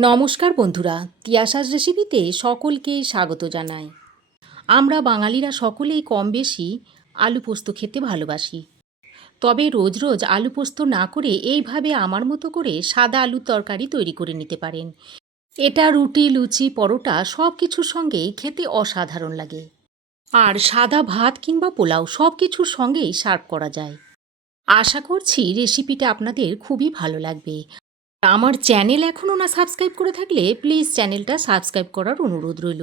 নমস্কার বন্ধুরা, তিয়াশাস রেসিপিতে সকলকে স্বাগত জানাই। আমরা বাঙালিরা সকলেই কম বেশি আলু পোস্ত খেতে ভালোবাসি। তবে রোজ রোজ আলু পোস্ত না করে এইভাবে আমার মতো করে সাদা আলুর তরকারি তৈরি করে নিতে পারেন। এটা রুটি, লুচি, পরোটা সব কিছুর সঙ্গেই খেতে অসাধারণ লাগে। আর সাদা ভাত কিংবা পোলাও সব কিছুর সঙ্গেই সার্ভ করা যায়। আশা করছি রেসিপিটা আপনাদের খুবই ভালো লাগবে। আমার চ্যানেল এখনও না সাবস্ক্রাইব করে থাকলে প্লিজ চ্যানেলটা সাবস্ক্রাইব করার অনুরোধ রইল।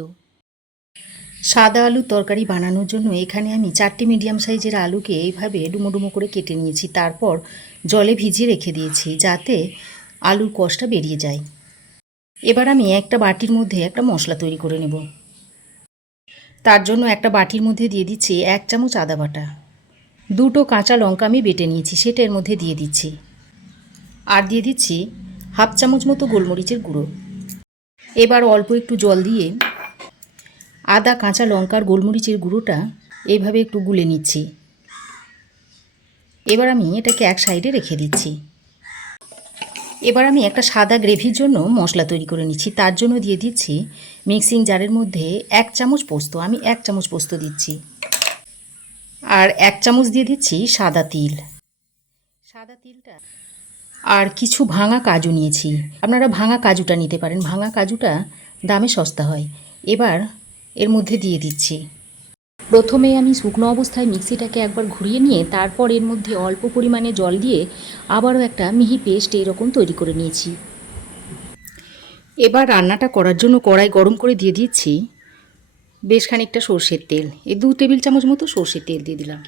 সাদা আলুর তরকারি বানানোর জন্য এখানে আমি চারটি মিডিয়াম সাইজের আলুকে এইভাবে ডুমো ডুমো করে কেটে নিয়েছি। তারপর জলে ভিজিয়ে রেখে দিয়েছি যাতে আলুর কষটা বেরিয়ে যায়। এবার আমি একটা বাটির মধ্যে একটা মশলা তৈরি করে নেব। তার জন্য একটা বাটির মধ্যে দিয়ে দিচ্ছি এক চামচ আদা বাটা। দুটো কাঁচা লঙ্কা আমি বেটে নিয়েছি, সেটা এর মধ্যে দিয়ে দিচ্ছি। আর দিয়ে দিচ্ছি হাফ চামচ মতো গোলমরিচের গুঁড়ো। এবার অল্প একটু জল দিয়ে আদা, কাঁচা লঙ্কার গোলমরিচের গুঁড়োটা এইভাবে একটু গুলে নিচ্ছি। এবার আমি এটাকে এক সাইডে রেখে দিচ্ছি। এবার আমি একটা সাদা গ্রেভির জন্য মশলা তৈরি করে নিচ্ছি। তার জন্য দিয়ে দিচ্ছি মিক্সিং জারের মধ্যে এক চামচ পোস্ত। আমি এক চামচ পোস্ত দিচ্ছি। আর এক চামচ দিয়ে দিচ্ছি সাদা তিল। সাদা তিলটা আর কিছু ভাঙা কাজু নিয়েছি। আপনারা ভাঙা কাজুটা নিতে পারেন। ভাঙা কাজুটা দামে সস্তা হয়। এবার এর মধ্যে দিয়ে দিচ্ছি। প্রথমে আমি শুকনো অবস্থায় মিক্সিটাকে একবার ঘুরিয়ে নিয়ে তারপর এর মধ্যে অল্প পরিমাণে জল দিয়ে আবারও একটা মিহি পেস্ট এরকম তৈরি করে নিয়েছি। এবার রান্নাটা করার জন্য কড়াই গরম করে দিয়ে দিচ্ছি বেশ খানিকটা সর্ষের তেল। এই দু টেবিল চামচ মতো সর্ষের তেল দিয়ে দিলাম।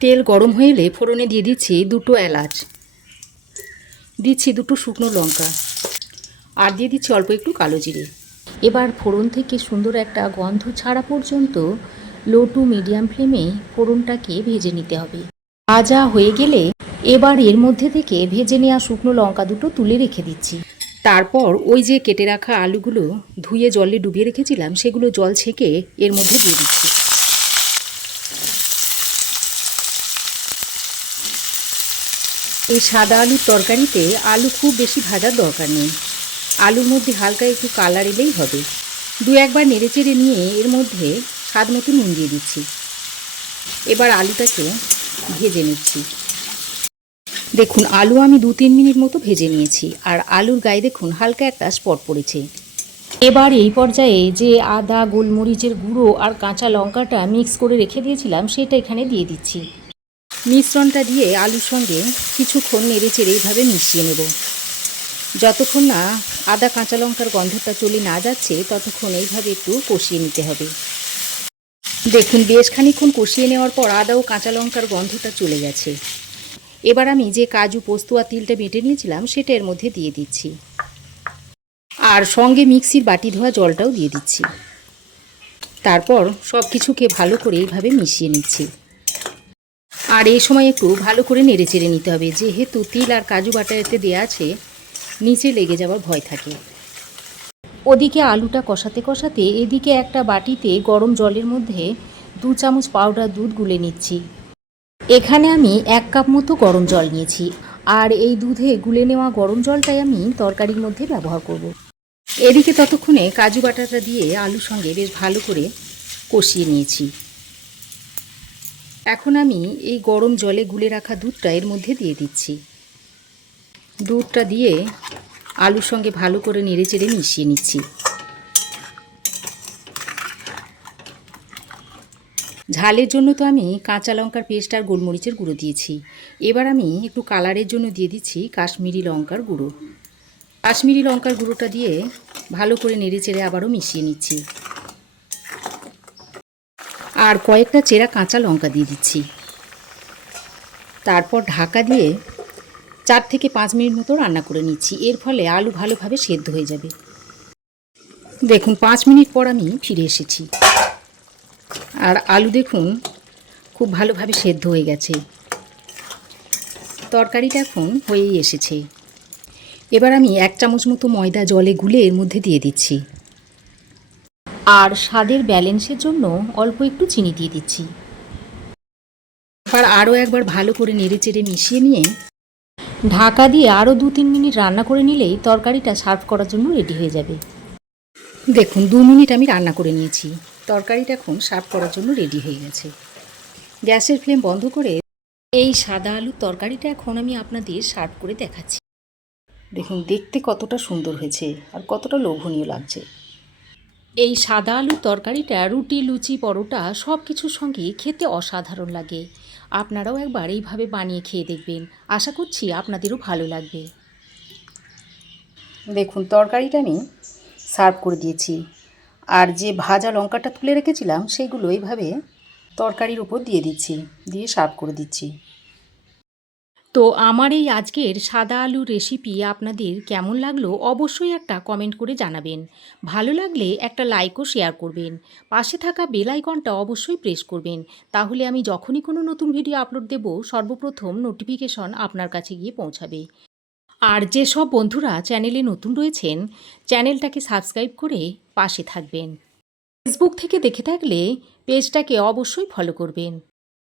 তেল গরম হয়ে এলে ফোড়নে দিয়ে দিচ্ছি দুটো এলাচ। দিচ্ছি দুটো শুকনো লঙ্কা। আর দিয়ে দিচ্ছি অল্প একটু কালো জিরে। এবার ফোড়ন থেকে সুন্দর একটা গন্ধ ছাড়া পর্যন্ত লো টু মিডিয়াম ফ্লেমে ফোড়নটাকে ভেজে নিতে হবে। ভাজা হয়ে গেলে এবার এর মধ্যে থেকে ভেজে নেওয়া শুকনো লঙ্কা দুটো তুলে রেখে দিচ্ছি। তারপর ওই যে কেটে রাখা আলুগুলো ধুয়ে জলে ডুবিয়ে রেখেছিলাম, সেগুলো জল ছেঁকে এর মধ্যে দিয়ে দিচ্ছি। এই সাদা আলুর তরকারিতে আলু খুব বেশি ভাজার দরকার নেই। আলুর মধ্যে হালকা একটু কালার এলেই হবে। দু একবার নেড়েচেড়ে নিয়ে এর মধ্যে স্বাদ মতো নুন দিয়ে দিচ্ছি। এবার আলুটাকে ভেজে নিচ্ছি। দেখুন, আলু আমি দু তিন মিনিট মতো ভেজে নিয়েছি আর আলুর গায়ে দেখুন হালকা একটা স্পট পড়েছে। এবার এই পর্যায়ে যে আদা, গোলমরিচের গুঁড়ো আর কাঁচা লঙ্কাটা মিক্স করে রেখে দিয়েছিলাম, সেটা এখানে দিয়ে দিচ্ছি। মিশ্রণটা দিয়ে আলুর সঙ্গে কিছুক্ষণ নেড়ে চেড়ে এইভাবে মিশিয়ে নেব। যতক্ষণ না আদা, কাঁচা লঙ্কার গন্ধটা চলে না যাচ্ছে, ততক্ষণ এইভাবে একটু কষিয়ে নিতে হবে। দেখুন, বেশ খানিক্ষণ কষিয়ে নেওয়ার পর আদা ও কাঁচা লঙ্কার গন্ধটা চলে গেছে। এবার আমি যে কাজু, পোস্ত আর তিলটা বেটে নিয়েছিলাম, সেটা এর মধ্যে দিয়ে দিচ্ছি। আর সঙ্গে মিক্সির বাটি ধোয়া জলটাও দিয়ে দিচ্ছি। তারপর সব কিছুকে ভালো করে এইভাবে মিশিয়ে নিচ্ছি। আর এই সময় একটু ভালো করে নেড়ে চেড়ে নিতে হবে। যেহেতু তিল আর কাজু বাটা এতে দেওয়া আছে, নিচে লেগে যাওয়ার ভয় থাকে। ওদিকে আলুটা কষাতে কষাতে এদিকে একটা বাটিতে গরম জলের মধ্যে দু চামচ পাউডার দুধ গুলে নিচ্ছি। এখানে আমি এক কাপ মতো গরম জল নিয়েছি। আর এই দুধে গুলে নেওয়া গরম জলটাই আমি তরকারির মধ্যে ব্যবহার করব। এদিকে ততক্ষণে কাজু বাটাটা দিয়ে আলুর সঙ্গে বেশ ভালো করে কষিয়ে নিয়েছি। এখন আমি এই গরম জলে গুলে রাখা দুধটা এর মধ্যে দিয়ে দিচ্ছি। দুধটা দিয়ে আলুর সঙ্গে ভালো করে নেড়ে চেড়ে মিশিয়ে নিচ্ছি। ঝালের জন্য তো আমি কাঁচা লঙ্কার পেস্ট আর গোলমরিচের গুঁড়ো দিয়েছি। এবার আমি একটু কালারের জন্য দিয়ে দিচ্ছি কাশ্মীরি লঙ্কার গুঁড়ো। কাশ্মীরি লঙ্কার গুঁড়োটা দিয়ে ভালো করে নেড়ে চেড়ে আবারও মিশিয়ে নিচ্ছি। আর কয়েকটা চেরা কাঁচা লঙ্কা দিয়ে দিচ্ছি। তারপর ঢাকা দিয়ে চার থেকে পাঁচ মিনিট মতো রান্না করে নিচ্ছি। এর ফলে আলু ভালোভাবে সেদ্ধ হয়ে যাবে। দেখুন, পাঁচ মিনিট পর আমি ফিরে এসেছি। আর আলু দেখুন, খুব ভালোভাবে সেদ্ধ হয়ে গেছে। তরকারিটা এখন হয়েই এসেছে। এবার আমি এক চামচ মতো ময়দা জলে গুলে এর মধ্যে দিয়ে দিচ্ছি। আর স্বাদের ব্যালেন্সের জন্য অল্প একটু চিনি দিয়ে দিচ্ছি। এবার আরও একবার ভালো করে নেড়ে চেড়ে মিশিয়ে নিয়ে ঢাকা দিয়ে আরও দু তিন মিনিট রান্না করে নিলেই তরকারিটা সার্ভ করার জন্য রেডি হয়ে যাবে। দেখুন দু মিনিট আমি রান্না করে নিয়েছি। তরকারিটা এখন সার্ভ করার জন্য রেডি হয়ে গেছে। গ্যাসের ফ্লেম বন্ধ করে এই সাদা আলুর তরকারিটা এখন আমি আপনাদের সার্ভ করে দেখাচ্ছি। দেখুন দেখতে কতটা সুন্দর হয়েছে আর কতটা লোভনীয় লাগছে। এই সাদা আলুর তরকারিটা, রুটি, লুচি, পরোটা সব কিছুর সঙ্গে খেতে অসাধারণ লাগে। আপনারাও একবার এইভাবে বানিয়ে খেয়ে দেখবেন। আশা করছি আপনাদেরও ভালো লাগবে। দেখুন, তরকারিটা আমি সার্ভ করে দিয়েছি। আর যে ভাজা লঙ্কাটা তুলে রেখেছিলাম সেগুলো এইভাবে তরকারির উপর দিয়ে দিচ্ছি, দিয়ে সার্ভ করে দিচ্ছি। তো আমার এই আজকের সাদা আলুর রেসিপি আপনাদের কেমন লাগল অবশ্যই একটা কমেন্ট করে জানাবেন। ভালো লাগলে একটা লাইকও শেয়ার করবেন। পাশে থাকা বেল আইকনটা অবশ্যই প্রেস করবেন। তাহলে আমি যখনই কোনো নতুন ভিডিও আপলোড দেব, সর্বপ্রথম নোটিফিকেশন আপনার কাছে গিয়ে পৌঁছাবে। আর যেসব বন্ধুরা চ্যানেলে নতুন রয়েছেন চ্যানেলটাকে সাবস্ক্রাইব করে পাশে থাকবেন। ফেসবুক থেকে দেখে থাকলে পেজটাকে অবশ্যই ফলো করবেন।